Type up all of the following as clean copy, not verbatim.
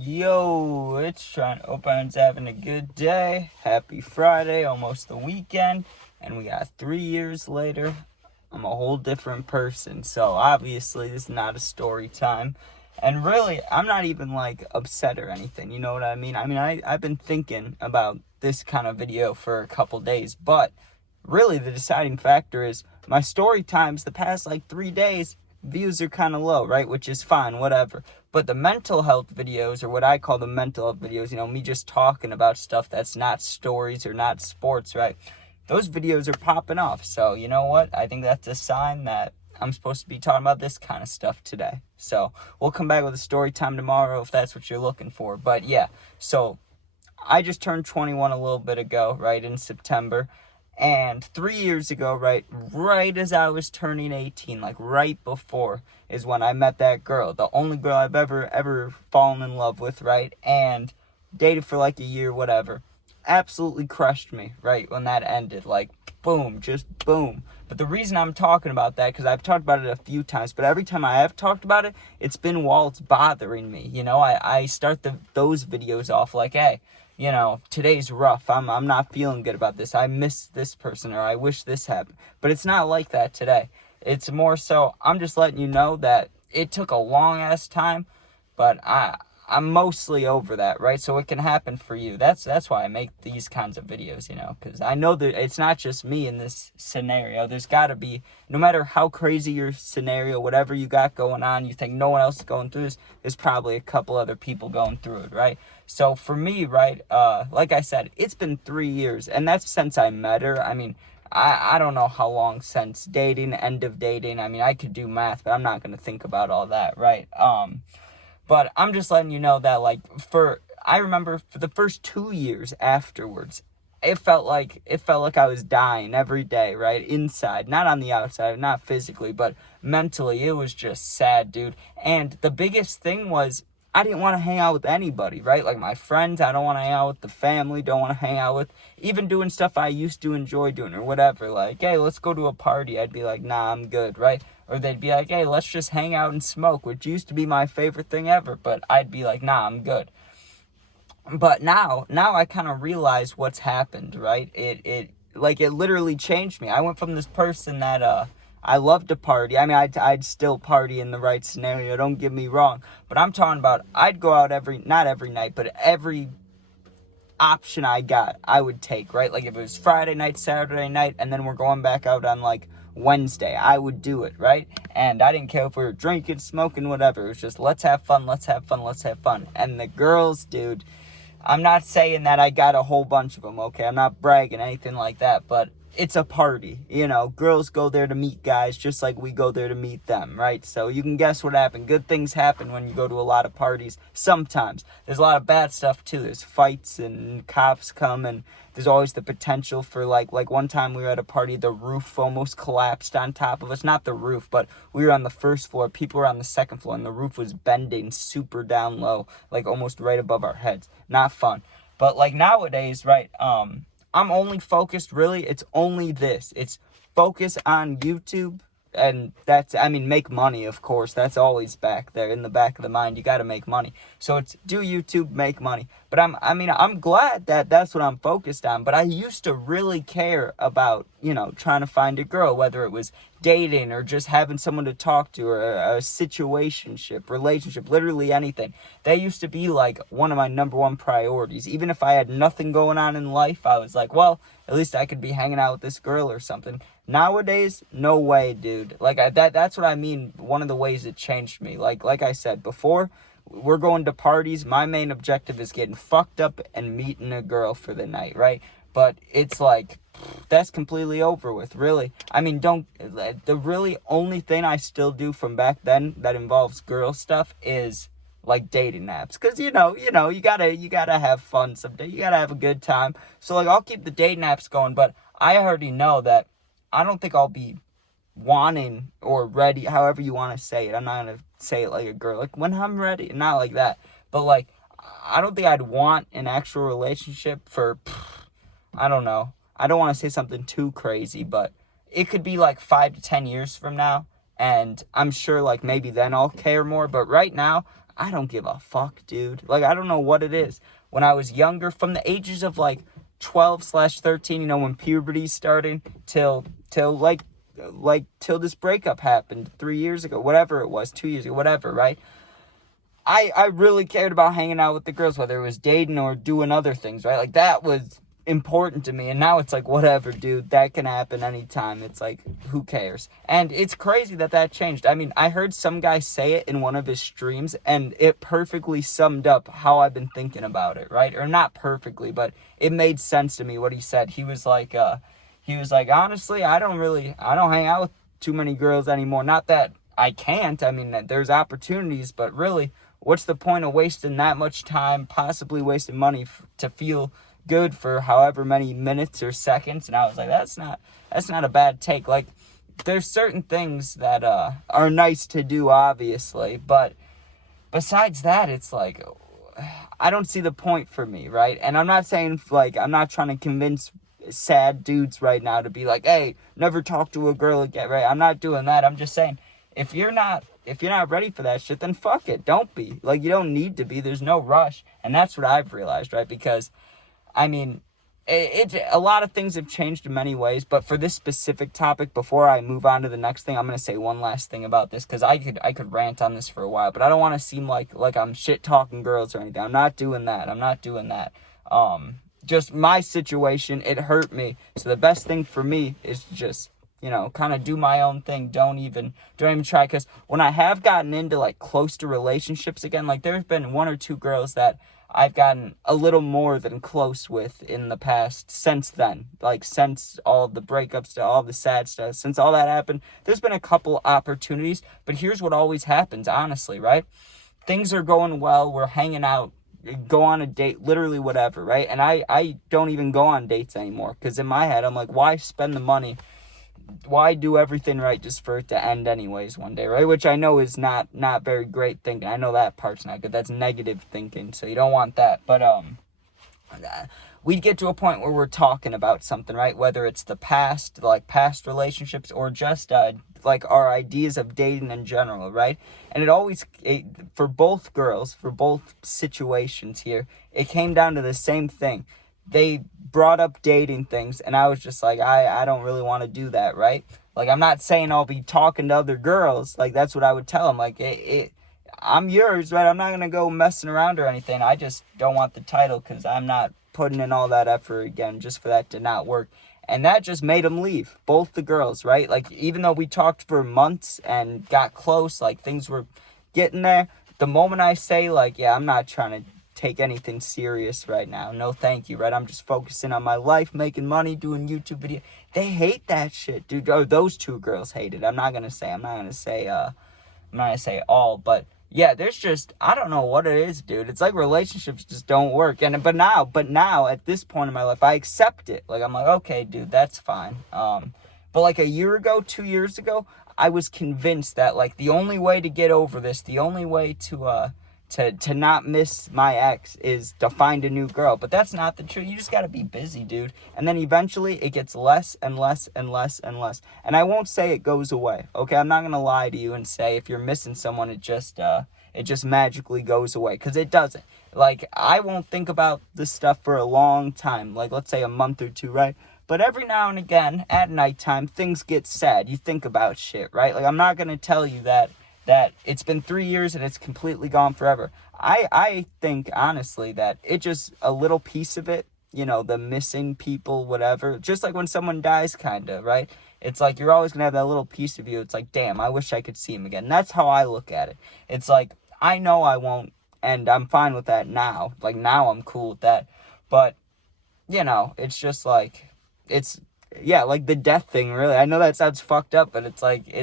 Yo, it's Trying. Hope everyone's having a good day. Happy Friday, almost the weekend, and we got 3 years later. I'm a whole different person, so obviously this is not a story time. And really, I'm not even upset or anything, you know what I mean? I've been thinking about this kind of video for a couple days, but really the deciding factor is my story times the past 3 days, views are kind of low, right? Which is fine, whatever. But the mental health videos, or what I call the mental health videos, me just talking about stuff that's not stories or not sports, right? Those videos are popping off. So, you know what? I think that's a sign that I'm supposed to be talking about this kind of stuff today. So, we'll come back with a story time tomorrow if that's what you're looking for. But yeah, so I just turned 21 a little bit ago, right, in September. And 3 years ago, right as I was turning 18, right before, is when I met that girl. The only girl I've ever fallen in love with, right? And dated for a year, whatever. Absolutely crushed me, right, when that ended. Boom, just boom. But the reason I'm talking about that, because I've talked about it a few times, but every time I have talked about it, it's been while it's bothering me. I start those videos off hey, today's rough. I'm not feeling good about this. I miss this person, or I wish this happened. But it's not like that today. It's more so I'm just letting you know that it took a long ass time, but I'm mostly over that, right? So it can happen for you. That's why I make these kinds of videos, because I know that it's not just me in this scenario. There's got to be, no matter how crazy your scenario, whatever you got going on, you think no one else is going through this, there's probably a couple other people going through it, right? So for me, right, like I said, it's been 3 years, and that's since I met her. I don't know how long since dating, end of dating. I could do math, but I'm not going to think about all that, right? But I'm just letting you know that, I remember for the first 2 years afterwards, it felt like I was dying every day, right? Inside, not on the outside, not physically, but mentally, it was just sad, dude. And the biggest thing was, I didn't want to hang out with anybody, right? My friends, I don't want to hang out with the family, don't want to hang out with, even doing stuff I used to enjoy doing or whatever. Hey, let's go to a party. I'd be like, nah, I'm good, right? Or they'd be like, hey, let's just hang out and smoke, which used to be my favorite thing ever, but I'd be like, nah, I'm good. But now I kind of realize what's happened, right? It literally changed me. I went from this person that, I love to party. I'd still party in the right scenario, don't get me wrong. But I'm talking about, I'd go out not every night, but every option I got, I would take, right? If it was Friday night, Saturday night, and then we're going back out on Wednesday, I would do it, right? And I didn't care if we were drinking, smoking, whatever. It was just, let's have fun, let's have fun, let's have fun. And the girls, dude, I'm not saying that I got a whole bunch of them, okay? I'm not bragging, anything like that, but it's a party, Girls go there to meet guys just like we go there to meet them, right? So you can guess what happened. Good things happen when you go to a lot of parties. Sometimes. There's a lot of bad stuff, too. There's fights and cops come, and there's always the potential for, like one time we were at a party, the roof almost collapsed on top of us. Not the roof, but we were on the first floor. People were on the second floor, and the roof was bending super down low, almost right above our heads. Not fun. But, nowadays, right, I'm only focused, really, it's only this. It's focus on YouTube, and that's, make money, of course. That's always back there in the back of the mind. You got to make money. So it's do YouTube, make money. But I'm glad that that's what I'm focused on. But I used to really care about, trying to find a girl, whether it was dating or just having someone to talk to, or a situationship, relationship, literally anything. That used to be one of my number one priorities. Even if I had nothing going on in life, I was like, well, at least I could be hanging out with this girl or something. Nowadays, no way, dude. That's what I mean. One of the ways it changed me. Like I said before, we're going to parties. My main objective is getting fucked up and meeting a girl for the night, right? But it's that's completely over with, really. The really only thing I still do from back then that involves girl stuff is dating apps, because you gotta have fun someday. You gotta have a good time. So I'll keep the dating apps going, but I already know that I don't think I'll be wanting or ready, however you want to say it. I'm not gonna say it like a girl, when I'm ready, not like that. But I don't think I'd want an actual relationship for, I don't know. I don't want to say something too crazy, but it could be 5 to 10 years from now, and I'm sure maybe then I'll care more. But right now, I don't give a fuck, dude. Like, I don't know what it is. When I was younger, from the ages of, like, 12/13, you know, when puberty's starting, till till this breakup happened 3 years ago, whatever it was, 2 years ago, whatever, right? I really cared about hanging out with the girls, whether it was dating or doing other things, right? Like, that was important to me. And now it's like, whatever, dude, that can happen anytime. It's like, who cares? And it's crazy that changed. I mean, I heard some guy say it in one of his streams, and it perfectly summed up how I've been thinking about it, right? Or not perfectly, but it made sense to me what he said. He was like, honestly, I don't hang out with too many girls anymore. Not that I can't. I mean, there's opportunities, but really, what's the point of wasting that much time, possibly wasting money to feel good for however many minutes or seconds? And I was like, that's not a bad take. Like, there's certain things that are nice to do, obviously, but besides that, it's like, I don't see the point for me, right? And I'm not saying, like, I'm not trying to convince sad dudes right now to be like, hey, never talk to a girl again, right? I'm not doing that. I'm just saying, if you're not ready for that shit, then fuck it. Don't be. Like, you don't need to be. There's no rush. And that's what I've realized, right? Because, I mean, a lot of things have changed in many ways, but for this specific topic, before I move on to the next thing, I'm going to say one last thing about this, because I could rant on this for a while, but I don't want to seem like I'm shit-talking girls or anything. I'm not doing that. Just my situation, it hurt me. So the best thing for me is just, you know, kind of do my own thing. Don't even try. Because when I have gotten into, like, close to relationships again, like, there's been one or two girls that I've gotten a little more than close with in the past since then. Like, since all the breakups, to all the sad stuff, since all that happened, there's been a couple opportunities. But here's what always happens, honestly, right? Things are going well. We're hanging out. Go on a date, literally whatever, right? And I don't even go on dates anymore, because in my head, I'm like, why spend the money? Why do everything right just for it to end anyways one day, right? Which I know is not very great thinking. I know that part's not good. That's negative thinking, so you don't want that. But we'd get to a point where we're talking about something, right? Whether it's the past, like past relationships, or just like our ideas of dating in general, right? And for both girls, for both situations here, it came down to the same thing. They brought up dating things, and I was just like, I don't really want to do that, right? Like, I'm not saying I'll be talking to other girls. Like, that's what I would tell them. Like, I'm yours, right? I'm not going to go messing around or anything. I just don't want the title, because I'm not putting in all that effort again just for that to not work. And that just made them leave, both the girls, right? Like, even though we talked for months and got close, like, things were getting there, the moment I say, like, yeah, I'm not trying to take anything serious right now, no thank you, right? I'm just focusing on my life, making money, doing YouTube videos. They hate that shit, dude. Oh, those two girls hate it. I'm not gonna say all, but yeah, there's just, I don't know what it is, dude. It's like relationships just don't work. But now at this point in my life, I accept it. Like, I'm like, okay, dude, that's fine. But like a year ago, 2 years ago, I was convinced that, like, the only way to get over this, the only way to not miss my ex is to find a new girl. But that's not the truth. You just gotta be busy, dude. And then eventually it gets less and less and less and less. And I won't say it goes away, okay? I'm not gonna lie to you and say if you're missing someone, it just magically goes away, because it doesn't. Like, I won't think about this stuff for a long time, like, let's say a month or two, right? But every now and again, at nighttime, things get sad. You think about shit, right? Like, I'm not gonna tell you that it's been 3 years and it's completely gone forever. I think, honestly, that it just, a little piece of it, you know, the missing people, whatever, just like when someone dies, kind of, right? It's like, you're always going to have that little piece of you. It's like, damn, I wish I could see him again. And that's how I look at it. It's like, I know I won't, and I'm fine with that now. Like, now I'm cool with that. But, you know, it's just like, yeah, like the death thing, really. I know that sounds fucked up, but it's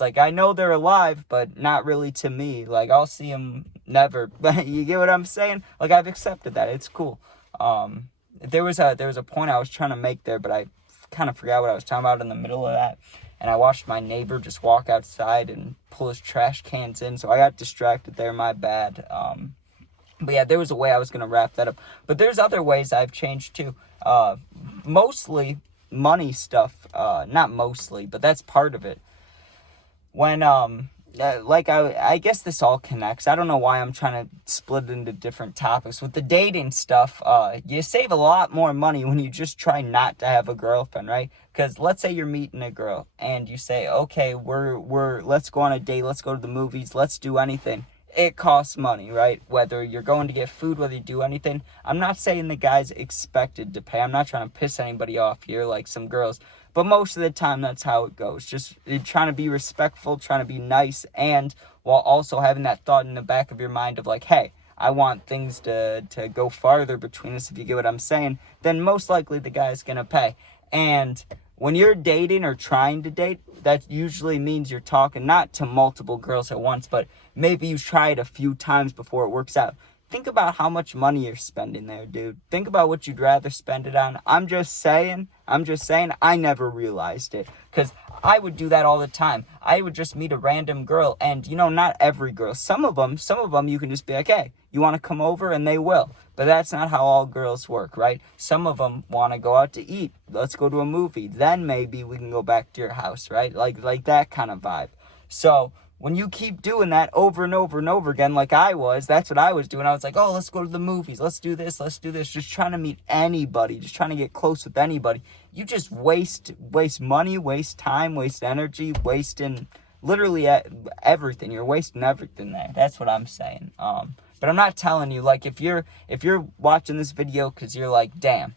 like I know they're alive, but not really to me. Like, I'll see them never. But you get what I'm saying? Like, I've accepted that. It's cool. There was a point I was trying to make there, but I kind of forgot what I was talking about in the middle of that. And I watched my neighbor just walk outside and pull his trash cans in, so I got distracted there. My bad. But yeah, there was a way I was gonna wrap that up. But there's other ways I've changed too. Mostly money stuff. Not mostly, but that's part of it. When I guess this all connects. I don't know why I'm trying to split it into different topics. With the dating stuff, you save a lot more money when you just try not to have a girlfriend, right? Because let's say you're meeting a girl and you say, okay, let's go on a date, let's go to the movies, let's do anything. It costs money, right? Whether you're going to get food, whether you do anything. I'm not saying the guy's expected to pay. I'm not trying to piss anybody off here like some girls. But most of the time, that's how it goes. Just trying to be respectful, trying to be nice, and while also having that thought in the back of your mind of like, hey, I want things to go farther between us, if you get what I'm saying, then most likely the guy's going to pay. And when you're dating or trying to date, that usually means you're talking not to multiple girls at once, but maybe you try it a few times before it works out. Think about how much money you're spending there, dude. Think about what you'd rather spend it on. I'm just saying, I never realized it. Because I would do that all the time. I would just meet a random girl. And, not every girl. Some of them you can just be like, hey, you want to come over? And they will. But that's not how all girls work, right? Some of them want to go out to eat. Let's go to a movie. Then maybe we can go back to your house, right? Like that kind of vibe. So when you keep doing that over and over and over again, like that's what I was doing. I was like, oh, let's go to the movies. Let's do this. Just trying to meet anybody. Just trying to get close with anybody. You just waste money, waste time, waste energy, wasting literally everything. You're wasting everything there. That's what I'm saying. But I'm not telling you, like, if you're watching this video because you're like, damn,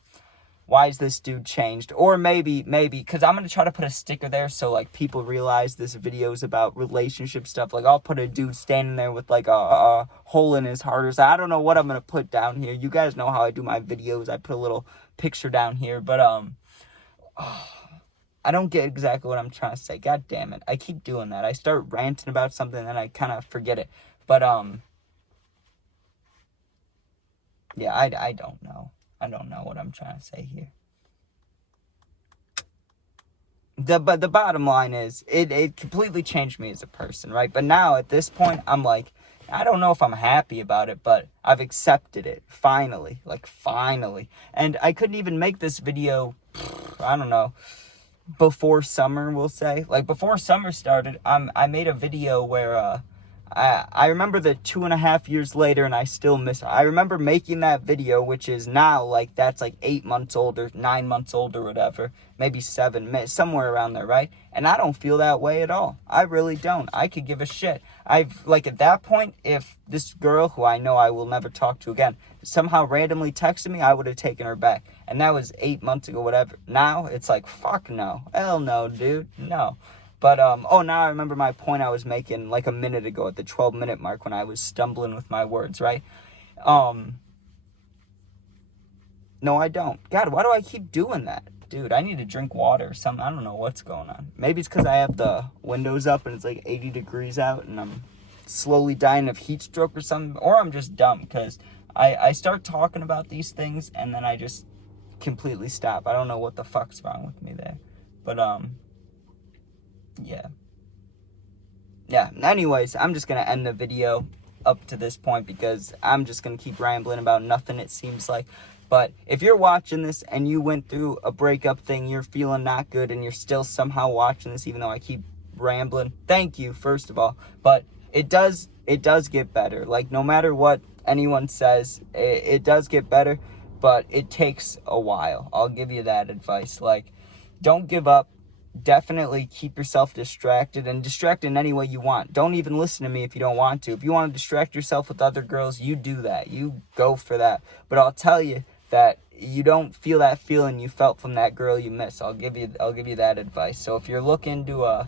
why is this dude changed? Or maybe, because I'm going to try to put a sticker there so, like, people realize this video is about relationship stuff. Like, I'll put a dude standing there with, like, a hole in his heart or something. I don't know what I'm going to put down here. You guys know how I do my videos. I put a little picture down here. But, I don't get exactly what I'm trying to say. God damn it. I keep doing that. I start ranting about something and I kind of forget it. But, yeah, I don't know. I don't know what I'm trying to say here. But the bottom line is, it completely changed me as a person, right? But now, at this point, I'm like, I don't know if I'm happy about it, but I've accepted it, finally. Like, finally. And I couldn't even make this video, I don't know, before summer, we'll say. Like, before summer started, I made a video where, I remember the 2.5 years later, and I still miss her. I remember making that video, which is now, like, that's like 8 months old or 9 months old or whatever. Maybe 7, somewhere around there, right? And I don't feel that way at all. I really don't. I could give a shit. Like, at that point, if this girl, who I know I will never talk to again, somehow randomly texted me, I would have taken her back. And that was 8 months ago, whatever. Now, it's like, fuck no. Hell no, dude. No. But, now I remember my point I was making like a minute ago at the 12-minute mark when I was stumbling with my words, right? No, I don't. God, why do I keep doing that? Dude, I need to drink water or something. I don't know what's going on. Maybe it's because I have the windows up and it's like 80 degrees out and I'm slowly dying of heat stroke or something. Or I'm just dumb because I start talking about these things and then I just completely stop. I don't know what the fuck's wrong with me there. But, yeah, anyways, I'm just gonna end the video up to this point because I'm just gonna keep rambling about nothing, it seems like. But if you're watching this and you went through a breakup thing, you're feeling not good and you're still somehow watching this even though I keep rambling, thank you, first of all. But it does get better. Like, no matter what anyone says, it does get better, but it takes a while. I'll give you that advice. Like, don't give up. Definitely keep yourself distracted and distract in any way you want. Don't even listen to me if you don't want to. If you want to distract yourself with other girls, you do that. You go for that. But I'll tell you that you don't feel that feeling you felt from that girl you miss. I'll give you that advice. So if you're looking to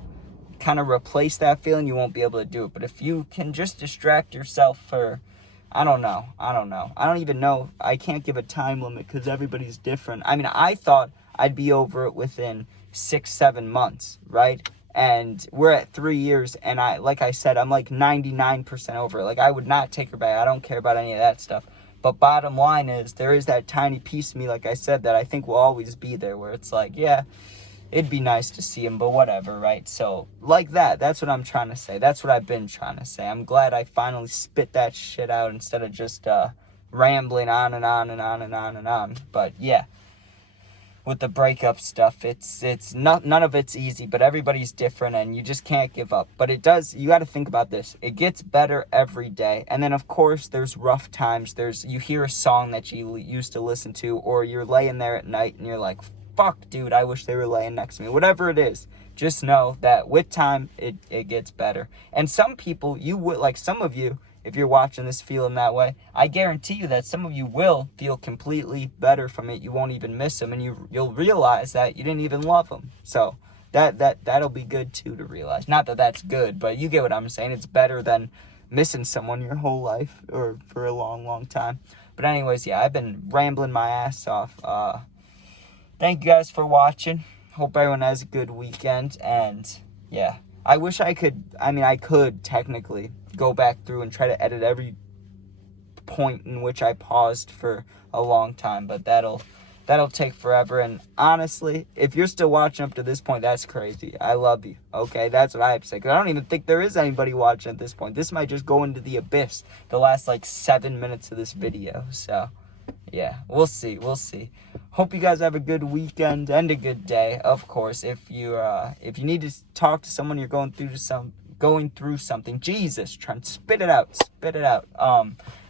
kind of replace that feeling, you won't be able to do it. But if you can just distract yourself for, I don't know. I don't even know. I can't give a time limit because everybody's different. I mean, I thought I'd be over it within 6-7 months, right? And we're at 3 years, and like I said, I'm like 99% over it. Like, I would not take her back. I don't care about any of that stuff. But bottom line is, there is that tiny piece of me, like I said, that I think will always be there, where it's like, yeah, it'd be nice to see him, but whatever, right? So, like that's what I'm trying to say. That's what I've been trying to say. I'm glad I finally spit that shit out instead of just rambling on and on and on and on and on. But, yeah. with the breakup stuff. It's not, none of it's easy, but everybody's different and you just can't give up. But it does, you got to think about this. It gets better every day. And then of course there's rough times. You hear a song that you used to listen to, or you're laying there at night and you're like, fuck dude, I wish they were laying next to me. Whatever it is, just know that with time it gets better. And some people, you would, like some of you, if you're watching this feeling that way, I guarantee you that some of you will feel completely better from it. You won't even miss them, and you'll realize that you didn't even love them. So that'll be good too to realize. Not that that's good, but you get what I'm saying. It's better than missing someone your whole life or for a long, long time. But anyways, yeah, I've been rambling my ass off. Thank you guys for watching. Hope everyone has a good weekend, and yeah, I wish I could technically go back through and try to edit every point in which I paused for a long time, but that'll take forever. And honestly, if you're still watching up to this point, that's crazy. I love you. Okay, that's what I have to say, because I don't even think there is anybody watching at this point. This might just go into the abyss, the last like 7 minutes of this video. So yeah, we'll see. Hope you guys have a good weekend and a good day. Of course, if you need to talk to someone, you're going through something, Jesus, try and spit it out.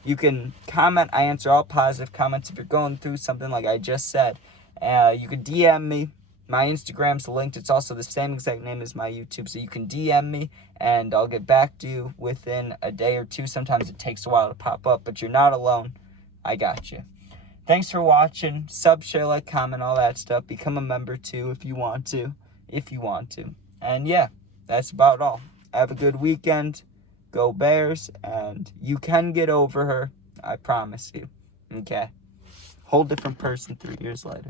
You can comment. I answer all positive comments. If you're going through something like I just said, you can DM me. My Instagram's linked. It's also the same exact name as my YouTube, so you can DM me and I'll get back to you within a day or two. Sometimes it takes a while to pop up, but you're not alone. I got you. Thanks for watching. Sub, share, like, comment, all that stuff. Become a member too if you want to. And yeah, that's about all. Have a good weekend. Go Bears. And you can get over her. I promise you. Okay? Whole different person 3 years later.